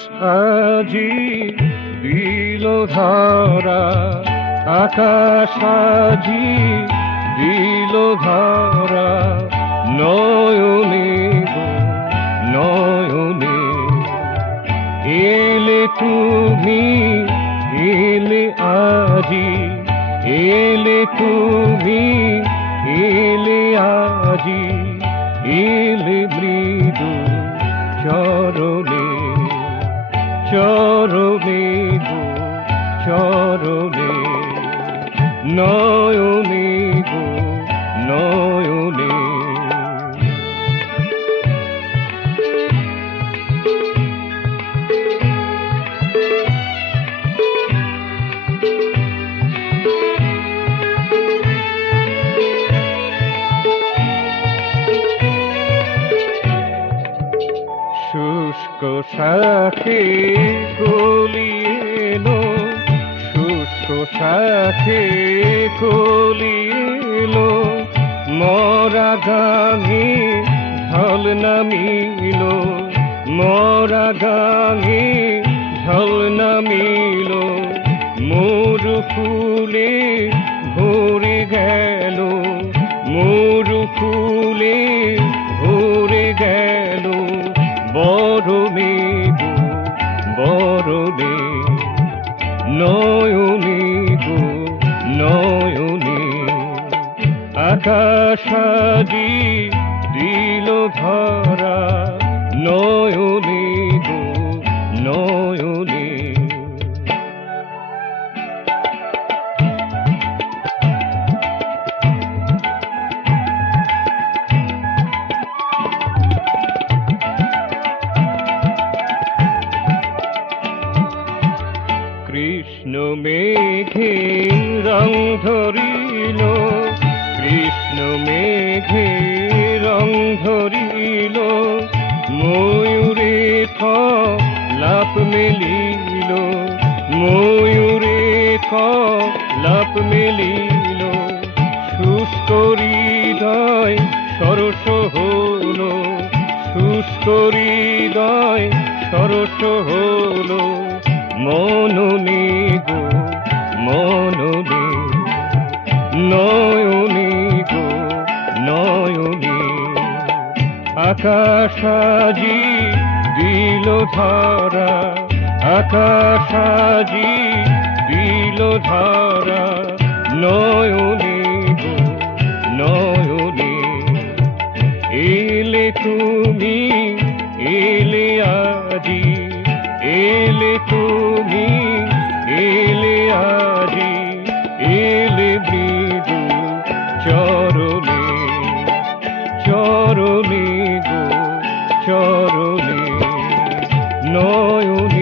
আজি দিল ধরা, আকাশ আজি দিল ধরা, নয়নে গো নয়নে। এলে তুমি এলে আজি, এলে তুমি এলে আজি, এলে মৃদু চরণে চরণে গো চরণে, নয়নে গো নয়নে। শুষ্ক শাখে কলি এলো, শুষ্ক শাখে কলি এলো, মরা গাঙে ঢল নামিল, মরা গাঙে ঢল নামিল, মোর ফুলে ভরে গেল, মোর ফুলে ভরে গেল, বরণে গো বরণে, নয়নে গো নয়নে। আকাশ আজি দিল ধরা, নয়নে গো নয়নে। কৃষ্ণ মেঘে রং ধরিল, কৃষ্ণ মেঘে রং ধরিল, ময়ূরে লাপ মেলিল, ময়ূরে লাপ মেলিল, শুষ্ক হৃদয় সরস হল, শুষ্ক হৃদয় সরস হল, মননে গো মননে, নয়নে গো নয়নে। আকাশ আজি দিল ধরা, আকাশ আজি দিল ধরা, নয়নে গো নয়নে। এলে তুমি এলে আজি, এলে তুমি এলে আজি, এলে মৃদু চরণে চরণে গো চরণে, নয়নে